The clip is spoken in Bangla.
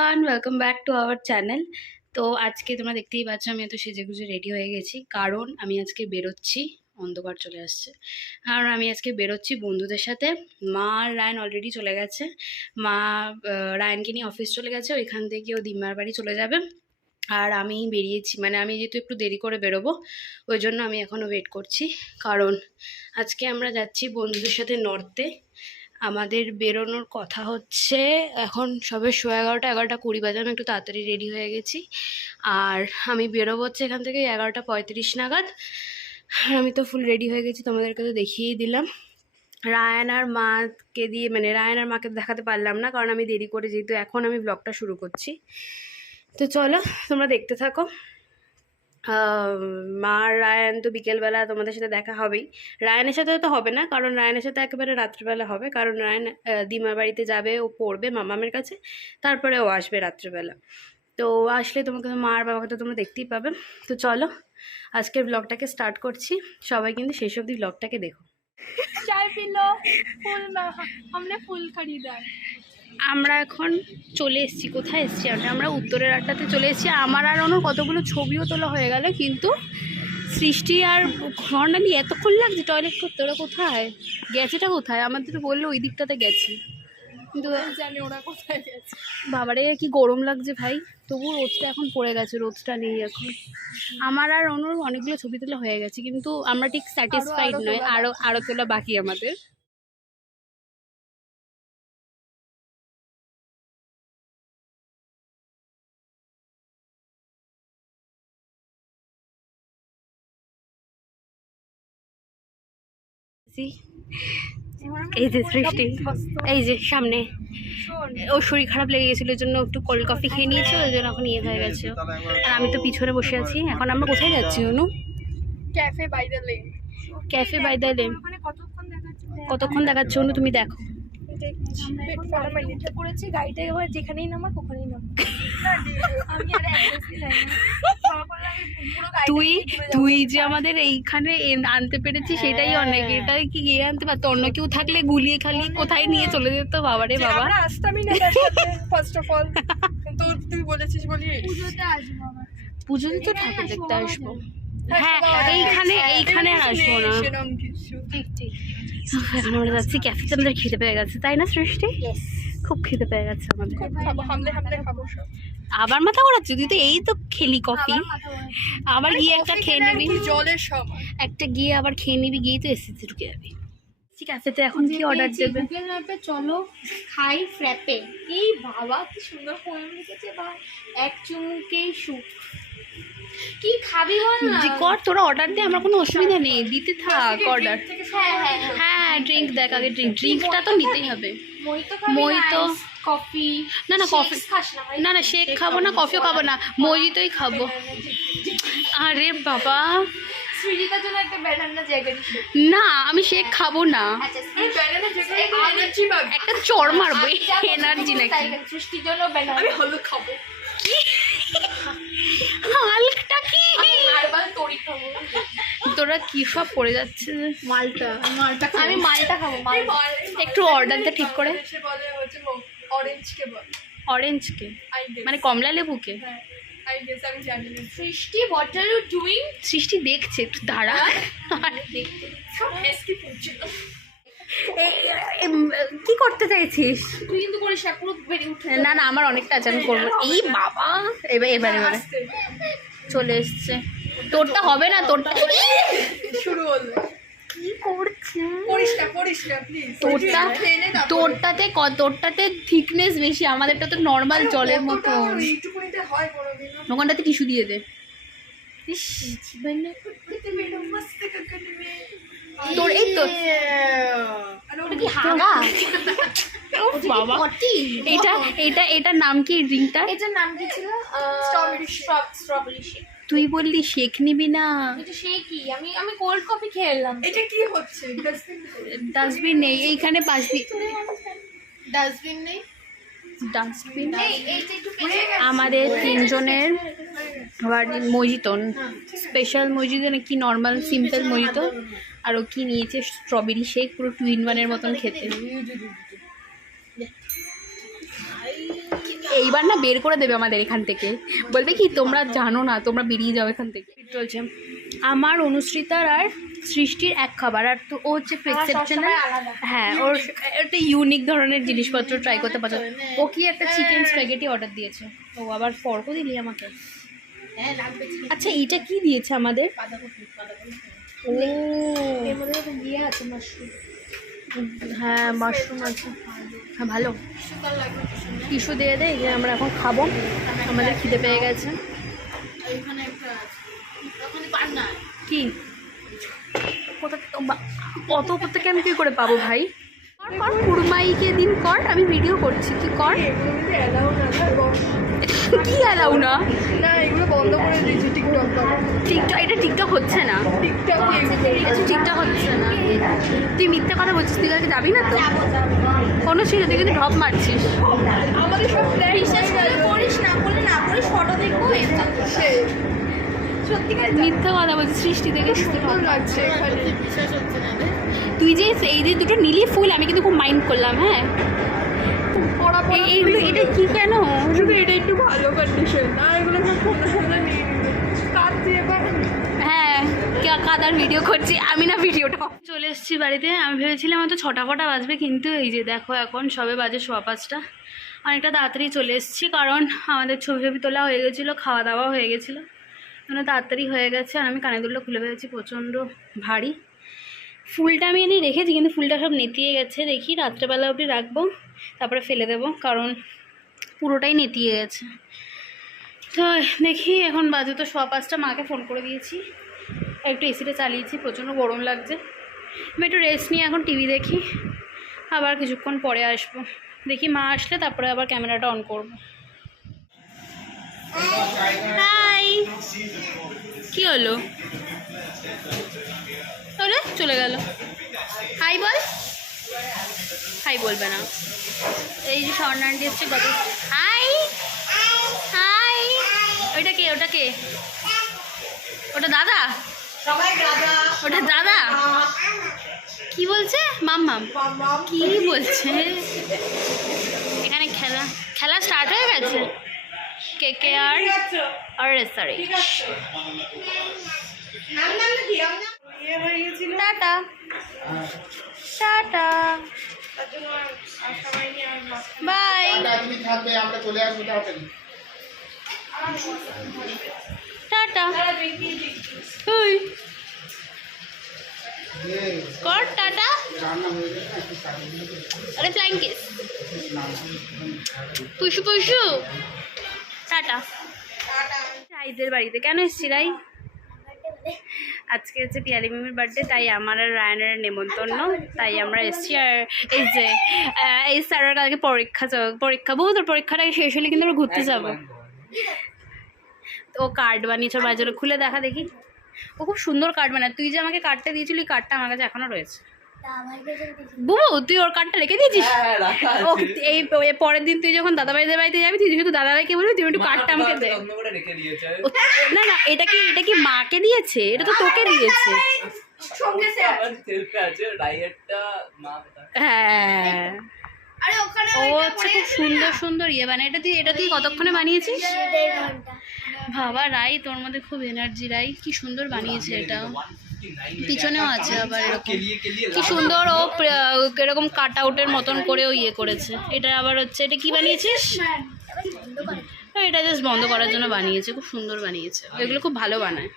Everyone, welcome back to our channel. তো আজকে তোমরা দেখতেই পাচ্ছ আমি এত সেজেগুজে রেডি হয়ে গেছি, কারণ আমি আজকে বেরোচ্ছি। অন্ধকার চলে আসছে, কারণ আমি আজকে বেরোচ্ছি বন্ধুদের সাথে। মা আর রায়ন অলরেডি চলে গেছে। মা রায়নকে নিয়ে অফিস চলে গেছে, ওইখান থেকে ও দিম্মার বাড়ি চলে যাবে। আর আমি বেরিয়েছি, মানে আমি যেহেতু একটু দেরি করে বেরোবো, ওই জন্য আমি এখনও ওয়েট করছি। কারণ আজকে আমরা যাচ্ছি বন্ধুদের সাথে নর্থে। আমাদের বেরোনোর কথা হচ্ছে এখন সবে 11:30 বাজে। আমি একটু তাড়াতাড়ি রেডি হয়ে গেছি, আর আমি বেরোবো হচ্ছে এখান থেকে 11:35 নাগাদ। আর আমি তো ফুল রেডি হয়ে গেছি, তোমাদেরকে তো দেখিয়েই দিলাম। রায়ান আর মাকে দিয়ে, মানে রায়ান আর মাকে দেখাতে পারলাম না, কারণ আমি দেরি করে, যেহেতু এখন আমি ব্লগটা শুরু করছি। তো চলো তোমরা দেখতে থাকো। মা আর রায়ান তো বিকেলবেলা তোমাদের সাথে দেখা হবেই। রায়ানের সাথে তো হবে না, কারণ রায়ানের সাথে একেবারে রাত্রিবেলা হবে, কারণ রায়ান দিমার বাড়িতে যাবে, ও পড়বে মামামের কাছে, তারপরে ও আসবে রাত্রিবেলা। তো আসলে তোমাকে, মা আর বাবাকে তো তোমরা দেখতেই পাবে। তো চলো আজকের ব্লগটাকে স্টার্ট করছি। সবাই কিন্তু শেষ অবধি ব্লগটাকে দেখো। चाय पी लो, फूल हमने फूल खरीदा है। আমরা এখন চলে এসেছি, কোথায় এসেছি আমরা উত্তরের আড্ডাতে চলে এসেছি। আমার আর ওর কতগুলো ছবিও তোলা হয়ে গেল, কিন্তু সৃষ্টি আর ঘরনালি এতক্ষণ লাগছে টয়লেট করতে। ওরা কোথায় গেছেটা, কোথায় আমাদের তো বললো ওই দিকটাতে গেছি, কিন্তু জানি ওরা কোথায় গেছে। বাবারে কি গরম লাগছে ভাই, তবু রোদটা এখন পড়ে গেছে, রোদটা নেই এখন। আমার আর অনুর অনেকগুলো ছবি তোলা হয়ে গেছে, কিন্তু আমরা ঠিক স্যাটিসফাইড নয়, আরো তোলা বাকি আমাদের। এই যে সৃষ্টি, এই যে সামনে, ওর শরীর খারাপ লেগে গেছিলো, ওই জন্য একটু কোল্ড কফি খেয়ে নিয়েছে, ওই জন্য এখন ইয়ে হয়ে গেছে। আর আমি তো পিছনে বসে আছি। এখন আমরা কোথায় যাচ্ছি Anu? Cafe by the lake. Cafe by the lake. কতক্ষণ দেখাচ্ছে অনু, তুমি দেখো। করেছি গাড়িটা, এবার যেখানেই নামাক ওখানেই নামাক। তুই যে আমাদের এইখানে আনতে পেরেছি সেটাই অনেক। এটা কি গিয়ে আনতে পারতো, অন্য কেউ থাকলে গুলিয়ে খালি কোথায় নিয়ে চলে যেত। বাবারে বাবা, আমরা আসতামই না তার সাথে ফার্স্ট অফ অল। তো তুই বলেছিস বলি পুজোতে আসবো, আবার পুজোতে তো ঠাকুর দেখতে আসবো। হ্যাঁ, এইখানে আর আসবো না। ঠিক ঠিক। এখন আমরা যাচ্ছি ক্যাফেতে, আমাদের খেতে পেয়ে গেছে, তাই না সৃষ্টি? খুব খেতে পেয়ে গেছে আমাদের। খাবো সব। আবার মাথা ঘোরাচ্ছে, তুই তো এই তো খেলি কফি, আবার গিয়ে একটা খেয়ে নিবি। জলের সব একটা গিয়ে আবার খেয়ে নিবি, গিয়ে তো এসিতে ঢুকে যাবি। ক্যাফেতে এখন কি অর্ডার দেবে? গুগল ম্যাপে চলো খাই ফ্র্যাপে। এই বাবা কি সুন্দর পোয়েম লিখেছে, বা এক চুমুকেই সুখ। কি খাবি বল না, কর, তোরা অর্ডার দে, আমার কোনো অসুবিধা নেই, দিতে থাক অর্ডার। হ্যাঁ ড্রিঙ্ক দেখ আগে, ড্রিঙ্কটা তো নিতেই হবে। মইতো কফি না, কফি না, শেক খাবো না, কফিও খাবো না, মজিতোই খাবো। আরে বাবা, সৃজিতার জন্য একটা ব্যানানা জ্যাগারি শেক। না আমি শেক খাবো না, একটা চড় মারবো, এনার্জি নাকি। সৃষ্টির জন্য ব্যানানা, আমি হলুদ খাবো। হালকা কি আরবাল তরি খাবো। তোরা কি সব পড়ে যাচ্ছে। মালটা আমি মালটা খাবো। একটু অর্ডারটা ঠিক করে। অরেঞ্জ কে বল, অরেঞ্জ কে মানে কমলা লেবুকে। সৃষ্টি হোয়াট আর ইউ ডুইং? সৃষ্টি দেখছে, একটু দাঁড়া। কি করতে চাইছিস তুই? কিন্তু করিস না, পুরো বেরিয়ে উঠে। না আমার অনেকটা আছে, আমি করবো। এই বাবা, এবারে চলে এসছে। তোরটা হবে না, তোরটা শুরু হলো। কি করছে? করিস না প্লিজ। তোরটাতে থিকনেস বেশি, আমাদেরটা তো নর্মাল জলের মতো। এইটুকুনিতে হয় কোনোদিন? ওখানটাতে টিস্যু দিয়ে দে। তোর এই তো কি হাগা? বাবা, এটার নাম কি? ড্রিঙ্কটা এটার নাম কি ছিল? Strawberry shake. তুই বললি শেক নিবি না। এটা শেকই, আমি কোল্ড কফি খেয়ে এলাম। এটা কি হচ্ছে? ডাস্টবিন নেই এইখানে, পাশ দিয়ে ডাস্টবিন নেই। আমাদের তিনজনের মজিতো, স্পেশাল মজিতো নাকি নর্মাল সিম্পল মজিতো, আর ও কি নিয়েছে স্ট্রবেরি শেক, পুরো 2 in 1 এর মতন খেতে। এইবার না বের করে দেবে আমাদের এখান থেকে, বলবে কি তোমরা জানো না, তোমরা বেরিয়ে যাও এখান থেকে। চলছে আমার অনুশ্রিতার আর সৃষ্টির এক খাবার, আর তো ও হচ্ছে এক্সেপশনাল। হ্যাঁ, ওর একটা ইউনিক ধরনের জিনিসপত্র ট্রাই করতে পছন্দ। ও কি একটা চিকেন স্প্যাগেটি অর্ডার দিয়েছে, ও আবার ফর্কও দিলি আমাকে। আচ্ছা এইটা কি দিয়েছে আমাদের? ও হ্যাঁ মাশরুম আছে, হ্যাঁ ভালো। টিস্যু দিয়ে দেয় যে আমরা এখন খাবো, আমাদের খিদে পেয়ে গেছে। কি কোথা অত উপর থেকে আমি কী করে পাবো ভাই? কর কুরমাইকে দিন কর, আমি ভিডিও করছি, কি কর। কি অ্যালাউ না? না এগুলো বন্ধ করে দিয়েছি টিকটক। টিকটক এটা টিকটক হচ্ছে না, টিকটক হচ্ছে না। তুই মিথ্যা কথা বলছিস, তুই কাছে যাবি না তো? কোনো ছিল তুই কিন্তু ঢপ মারছিস। আমাদের সব বিশ্বাস করিস না, বলে না করিস, ফটো দেখবো সত্যিকার মিথ্যা কথা বলছিস, সৃষ্টি থেকে লাগছে এখানে। তুই যে এই যে দুটো নীলি ফুল আমি কিন্তু খুব মাইন্ড করলাম। হ্যাঁ এইগুলো এটা কি কেন? শুধু এটা একটু ভালো কন্ডিশন, আর এগুলো সব সুন্দর সুন্দর নিয়ে কাজ দিয়ে হ্যাঁ কাদার ভিডিও করছি আমি না, ভিডিওটা চলে এসেছি বাড়িতে। আমি ভেবেছিলাম হয়তো 6টা ফটা বাজবে, কিন্তু এই যে দেখো এখন সবে বাজে 5:15। অনেকটা তাড়াতাড়ি চলে এসেছি, কারণ আমাদের ছবি তোলা হয়ে গেছিলো, খাওয়া দাওয়া হয়ে গেছিলো, মানে তাড়াতাড়ি হয়ে গেছে। আর আমি কানের দুলটা খুলে ফেলেছি, প্রচণ্ড ভারী। ফুলটা আমি এনে রেখেছি, কিন্তু ফুলটা সব নেতিয়ে গেছে। দেখি রাত্রেবেলা অবধি রাখবো, তারপরে ফেলে দেবো, কারণ পুরোটাই নেতিয়ে গেছে। তো দেখি এখন বাজে তো 5:15। মাকে ফোন করে দিয়েছি, একটু এসিটা চালিয়েছি, প্রচণ্ড গরম লাগছে। আমি একটু রেস্ট নিয়ে এখন টিভি দেখি, আবার কিছুক্ষণ পরে আসবো। দেখি মা আসলে তারপরে আবার ক্যামেরাটা অন করবো। হাই, কি হলো? তাহলে চলে গেল। হাই বল। হাই বলবে না। এই যে স্বর্ণ আন্টি এসছে কত। High high. ওইটা কে? ওটা কে? ওটা দাদা? ওটা দাদা? কি বলছে? মাম্মাম কি বলছে? এখানে খেলা খেলা স্টার্ট হয়ে গেছে। কে আর sorry tata tata bye. Tata ওই কর টাটা। আরে ফ্লাইং কিস পুষু পুষু টাটা। রাইদের বাড়িতে কেন এসছি রাই? আজকে হচ্ছে পিয়ালি মিমির বার্থডে, তাই আমার আর রায়ানের নেমন্তন্ন, তাই আমরা এসছি। আর এই যে এই স্যারের কালকে পরীক্ষা বহু, তোর পরীক্ষাটা শেষ হলে কিন্তু আমরা ঘুরতে যাবো। ও কার্ড বানিয়েছে বাজারে, খুলে দেখা দেখি। ও খুব সুন্দর কার্ড বানায়। তুই যে আমাকে কার্ডটা দিয়েছিলি, কার্ডটা আমার কাছে এখনো রয়েছে। বুবু তুই ওর কার্ডটা রেখে দিয়েছিস? ও এই পরের দিন তুই যখন দাদাভাইদের বাড়িতে যাবি, তুই শুধু দাদাভাইকে বলবি তুই একটু কার্ডটা আমাকে দে। না না, এটা কি মাকে দিয়েছে? এটা তো তোকে দিয়েছে। হ্যাঁ ও হচ্ছে খুব সুন্দর সুন্দর ইয়ে বানায়। এটা তুই কতক্ষণে বানিয়েছিস? বাবা রাই, তোর মধ্যে খুব এনার্জি রাই, কি সুন্দর বানিয়েছে। এটা পিছনেও আছে আবার এরকম, কি সুন্দর। ও এরকম কাট আউটের মতন করেও ইয়ে করেছে। এটা আবার হচ্ছে, এটা কি বানিয়েছিস? এটা জাস্ট বন্ধ করার জন্য বানিয়েছে, খুব সুন্দর বানিয়েছে। এগুলো খুব ভালো বানায়।